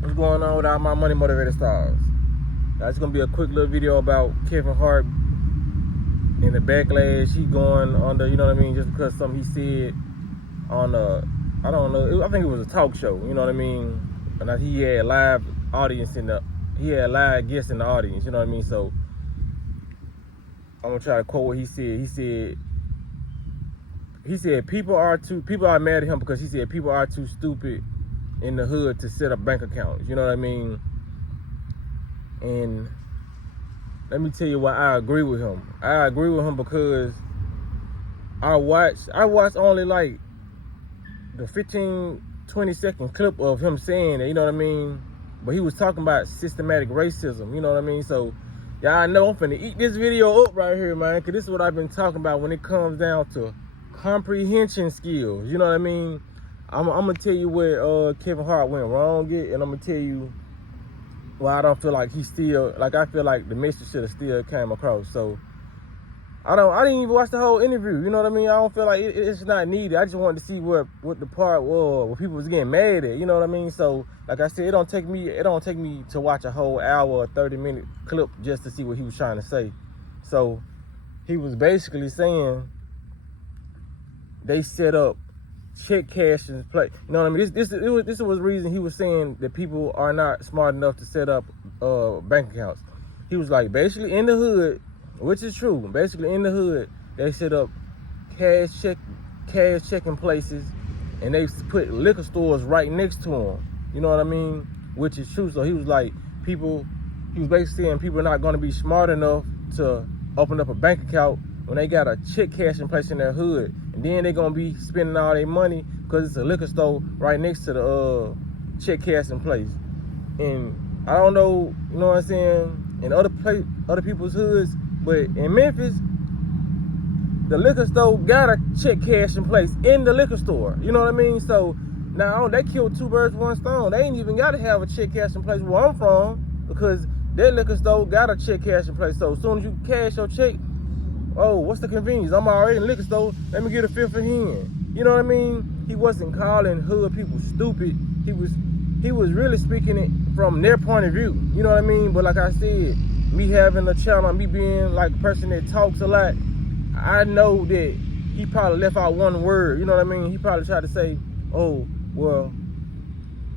What's going on with all my money motivated stars? That's gonna be a quick little video about Kevin Hart and the backlash he going under, you know what I mean, just because something he said on I don't know, I think it was a talk show, you know what I mean, and he had live audience he had live guests in the audience, you know what I mean. So I'm gonna try to quote what he said. He said people are mad at him because he said people are too stupid in the hood to set up bank accounts, you know what I mean. And let me tell you why I agree with him. I agree with him because I watched only like the 15-20 second clip of him saying it, you know what I mean? But he was talking about systematic racism, you know what I mean? So y'all know I'm finna eat this video up right here, man, because this is what I've been talking about when it comes down to comprehension skills, you know what I mean? I'm gonna tell you where Kevin Hart went wrong at, and I'm gonna tell you why I don't feel like I feel like the message should have still came across. So I didn't even watch the whole interview, you know what I mean? I don't feel like it's not needed. I just wanted to see what the part was, what people was getting mad at, you know what I mean? So like I said, it don't take me to watch a whole hour or 30-minute clip just to see what he was trying to say. So he was basically saying they set up check cashing play. You know what I mean? This was the reason he was saying that people are not smart enough to set up bank accounts. He was like, basically in the hood, which is true, basically in the hood, they set up cash checking places, and they put liquor stores right next to them. You know what I mean? Which is true. So he was like, he was basically saying people are not going to be smart enough to open up a bank account when they got a check cashing place in their hood, and then they're gonna be spending all their money because it's a liquor store right next to the check cashing place. And I don't know, you know what I'm saying, in other people's hoods, but in Memphis, the liquor store got a check cashing place in the liquor store. You know what I mean? So now they killed two birds with one stone. They ain't even got to have a check cashing place where I'm from, because that liquor store got a check cashing place. So as soon as you cash your check, oh, what's the convenience? I'm already in the liquor store. Let me get a fifth of hand. You know what I mean? He wasn't calling hood people stupid. He was really speaking it from their point of view. You know what I mean? But like I said, me having a channel, me being like a person that talks a lot, I know that he probably left out one word. You know what I mean? He probably tried to say, oh, well,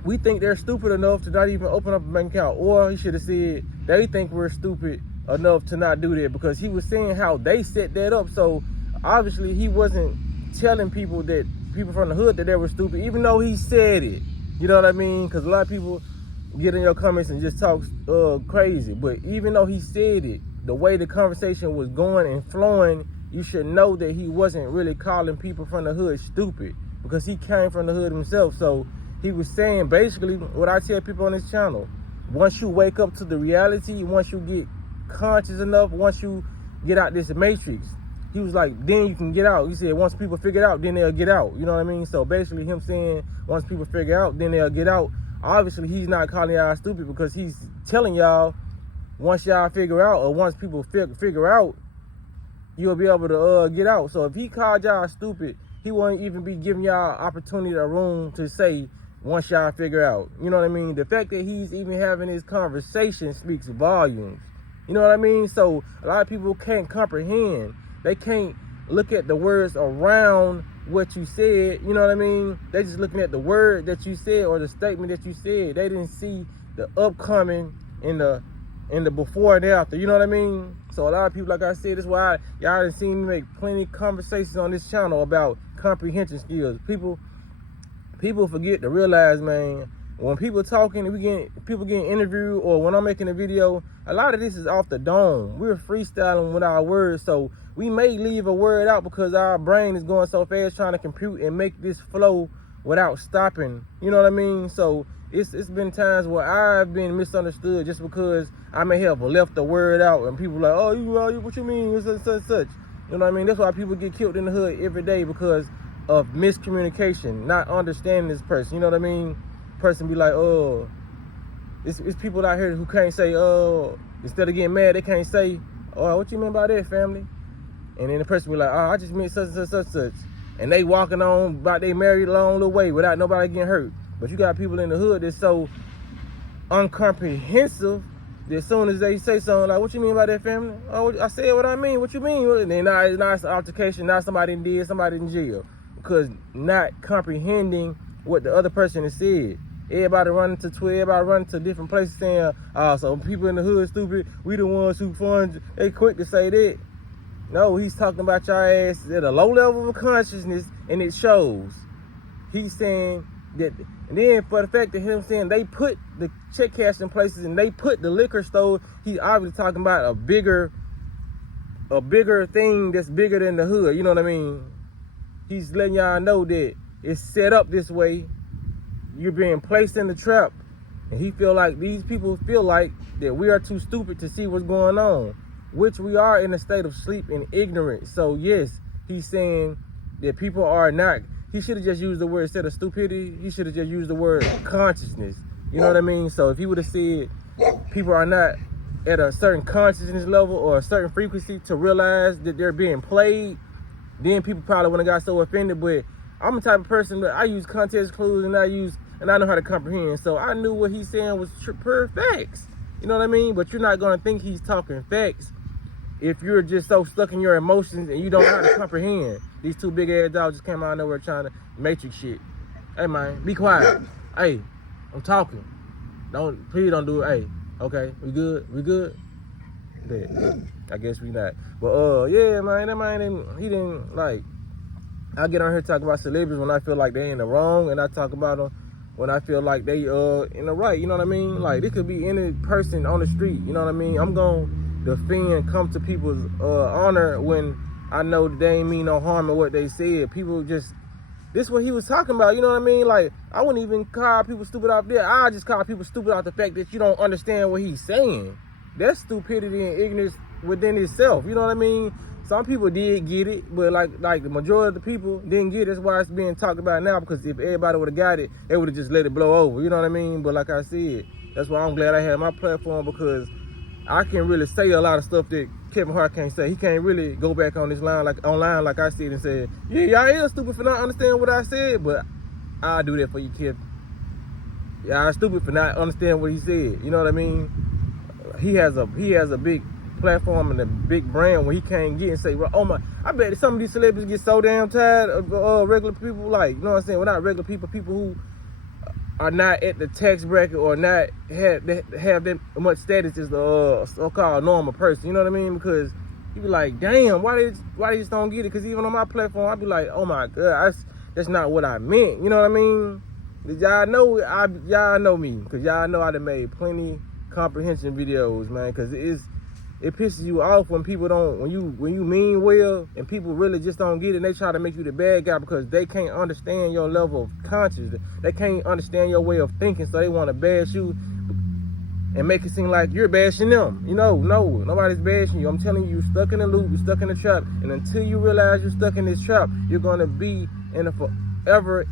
we think they're stupid enough to not even open up a bank account. Or he should have said, they think we're stupid enough to not do that, because he was saying how they set that up. So obviously he wasn't telling people from the hood that they were stupid, even though he said it. You know what I mean? Because a lot of people get in your comments and just talk crazy. But even though he said it, the way the conversation was going and flowing, you should know that he wasn't really calling people from the hood stupid, because he came from the hood himself. So he was saying basically what I tell people on this channel: once you wake up to the reality, once you get conscious enough, once you get out this matrix, he was like, then you can get out. He said once people figure it out, then they'll get out. You know what I mean? So basically him saying once people figure out, then they'll get out. Obviously he's not calling y'all stupid, because he's telling y'all once y'all figure out, or once people figure out, you'll be able to get out. So if he called y'all stupid, he won't even be giving y'all opportunity or room to say once y'all figure out. You know what I mean? The fact that he's even having this conversation speaks volumes. You know what I mean? So a lot of people can't comprehend. They can't look at the words around what you said. You know what I mean? They just looking at the word that you said or the statement that you said. They didn't see the upcoming in the before and after. You know what I mean? So a lot of people, like I said, that's why y'all done seen me make plenty of conversations on this channel about comprehension skills. People forget to realize, man, when people talking, people getting interviewed, or when I'm making a video, a lot of this is off the dome. We're freestyling with our words, so we may leave a word out because our brain is going so fast trying to compute and make this flow without stopping. You know what I mean? So it's been times where I've been misunderstood just because I may have left the word out, and people like, oh, you what you mean, such. You know what I mean? That's why people get killed in the hood every day, because of miscommunication, not understanding this person. You know what I mean? Person be like, oh, it's people out here who can't say, oh, instead of getting mad, they can't say, oh, what you mean by that, family? And then the person be like, oh, I just meant such. And they walking on about they married along the way without nobody getting hurt. But you got people in the hood that's so uncomprehensive. As soon as they say something like, "What you mean by that, family?" "Oh, I said what I mean. What you mean?" And then now it's an altercation. Now somebody in jail because not comprehending what the other person has said. Everybody running to Twitter, everybody running to different places saying, "Oh, so people in the hood stupid. We the ones who fund." They quick to say that. No, he's talking about your ass at a low level of consciousness, and it shows. He's saying that, and then for the fact that him saying they put the check cashing places and they put the liquor store, he's obviously talking about a bigger thing that's bigger than the hood. You know what I mean? He's letting y'all know that it's set up this way. You're being placed in the trap, and he feel like these people feel like that we are too stupid to see what's going on, which we are in a state of sleep and ignorance. So yes, he's saying that people are not. He should have just used the word, instead of stupidity, he should have just used the word consciousness. You know what I mean? So if he would have said people are not at a certain consciousness level or a certain frequency to realize that they're being played, then people probably wouldn't have got so offended. But I'm the type of person that I use context clues and I know how to comprehend. So I knew what he's saying was pure facts. You know what I mean? But you're not going to think he's talking facts if you're just so stuck in your emotions and you don't know how to comprehend. These two big ass dogs just came out of nowhere trying to matrix shit. Hey man, be quiet. Hey, I'm talking. Please don't do it. Hey, okay, we good? Yeah, I guess we not. But yeah, man, that man he didn't like. I get on here talk about celebrities when I feel like they in the wrong, and I talk about them when I feel like they in the right. You know what I mean? Like it could be any person on the street. You know what I mean? I'm gonna defend, come to people's honor when I know that they ain't mean no harm in what they said. People just, this is what he was talking about, you know what I mean? Like, I wouldn't even call people stupid off there. I just call people stupid off the fact that you don't understand what he's saying. That's stupidity and ignorance within itself, you know what I mean? Some people did get it, but like the majority of the people didn't get it. That's why it's being talked about now, because if everybody would have got it, they would have just let it blow over, you know what I mean? But like I said, that's why I'm glad I had my platform, because I can really say a lot of stuff that Kevin Hart can't say. He can't really go back on this line online like I said and say, "Yeah, y'all is stupid for not understanding what I said," but I'll do that for you, Kevin. Y'all stupid for not understanding what he said. You know what I mean? He has a big platform and a big brand where he can't get and say, "Well, oh my," I bet some of these celebrities get so damn tired of regular people, like, you know what I'm saying? Well, not regular people who are not at the tax bracket or not have that much status as the so-called normal person. You know what I mean? Because you be like, damn, why they just don't get it? Because even on my platform, I be like, oh my God, that's not what I meant. You know what I mean? Y'all know me, because y'all know I done made plenty comprehension videos, man. Because it pisses you off when people don't, when you mean well and people really just don't get it, and they try to make you the bad guy because they can't understand your level of consciousness. They can't understand your way of thinking, so they want to bash you and make it seem like you're bashing them. You know, no, nobody's bashing you. I'm telling you, you're stuck in a loop, you're stuck in a trap, and until you realize you're stuck in this trap, you're gonna be in a forever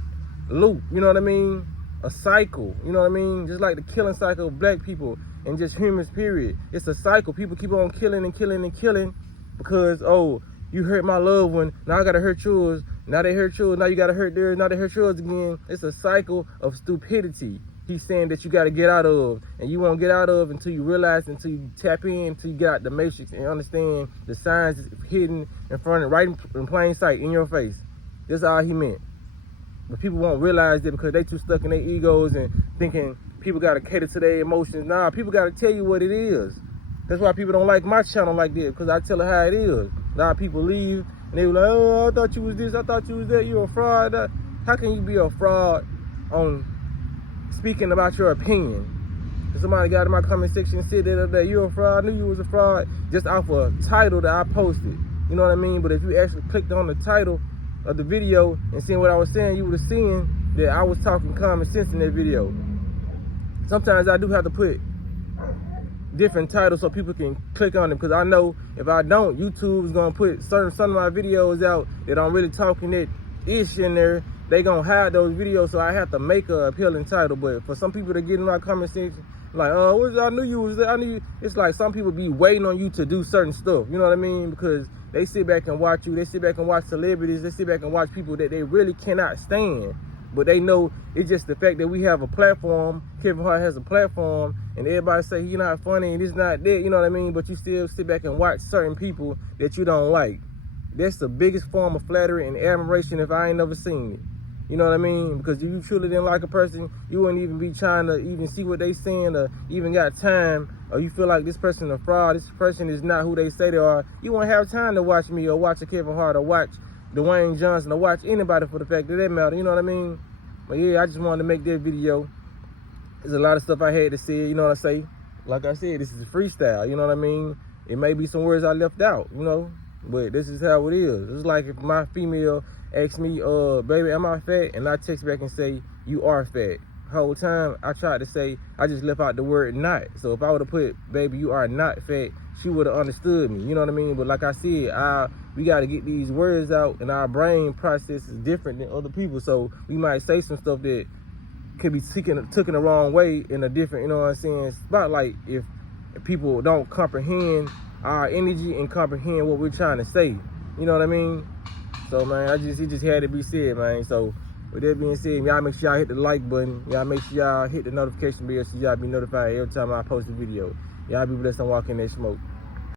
loop. You know what I mean? A cycle. You know what I mean? Just like the killing cycle of black people and just humans, period. It's a cycle. People keep on killing and killing and killing because, oh, you hurt my loved one, now I gotta hurt yours. Now they hurt yours, now you gotta hurt theirs, now they hurt yours again. It's a cycle of stupidity. He's saying that you gotta get out of, and you won't get out of until you realize, until you tap in, until you get out the matrix and understand the signs hidden in front of, right in plain sight, in your face. That's all he meant. But people won't realize that because they too stuck in their egos and thinking people gotta cater to their emotions. Nah, people gotta tell you what it is. That's why people don't like my channel like this, because I tell it how it is. A lot of people leave and they were like, oh, I thought you was this, I thought you was that, you're a fraud. How can you be a fraud on speaking about your opinion? If somebody got in my comment section and said that other day, you're a fraud, I knew you was a fraud, just off a title that I posted. You know what I mean? But if you actually clicked on the title of the video and seen what I was saying, you would have seen that I was talking common sense in that video. Sometimes I do have to put different titles so people can click on them, because I know if I don't, YouTube is gonna put some of my videos out that I'm really talking that ish in there. They gonna hide those videos, so I have to make a appealing title. But for some people to get in my comment section, like, oh, I knew you was there. I knew you. It's like some people be waiting on you to do certain stuff. You know what I mean? Because they sit back and watch you. They sit back and watch celebrities. They sit back and watch people that they really cannot stand. But they know it's just the fact that we have a platform. Kevin Hart has a platform, and everybody say he's not funny and it's not that, you know what I mean? But you still sit back and watch certain people that you don't like. That's the biggest form of flattery and admiration if I ain't never seen it. You know what I mean? Because if you truly didn't like a person, you wouldn't even be trying to even see what they saying or even got time, or you feel like this person is a fraud, this person is not who they say they are. You won't have time to watch me or watch a Kevin Hart or watch Dwayne Johnson or watch anybody for the fact that they matter. You know what I mean? But yeah, I just wanted to make that video. There's a lot of stuff I had to say, you know what I say? Like I said, this is a freestyle, you know what I mean? It may be some words I left out, you know? But this is how it is. It's like if my female asks me, baby, am I fat? And I text back and say, you are fat. Whole time I tried to say, I just left out the word not. So if I would have put, baby, you are not fat, she would have understood me. You know what I mean? But like I said, we got to get these words out, and our brain process is different than other people. So we might say some stuff that could be taken the wrong way in a different, you know what I'm saying, spotlight if people don't comprehend our energy and comprehend what we're trying to say. You know what I mean? So man, it just had to be said, man. So with that being said, y'all make sure y'all hit the like button. Y'all make sure y'all hit the notification bell so y'all be notified every time I post a video. Y'all be blessed and walk in that smoke.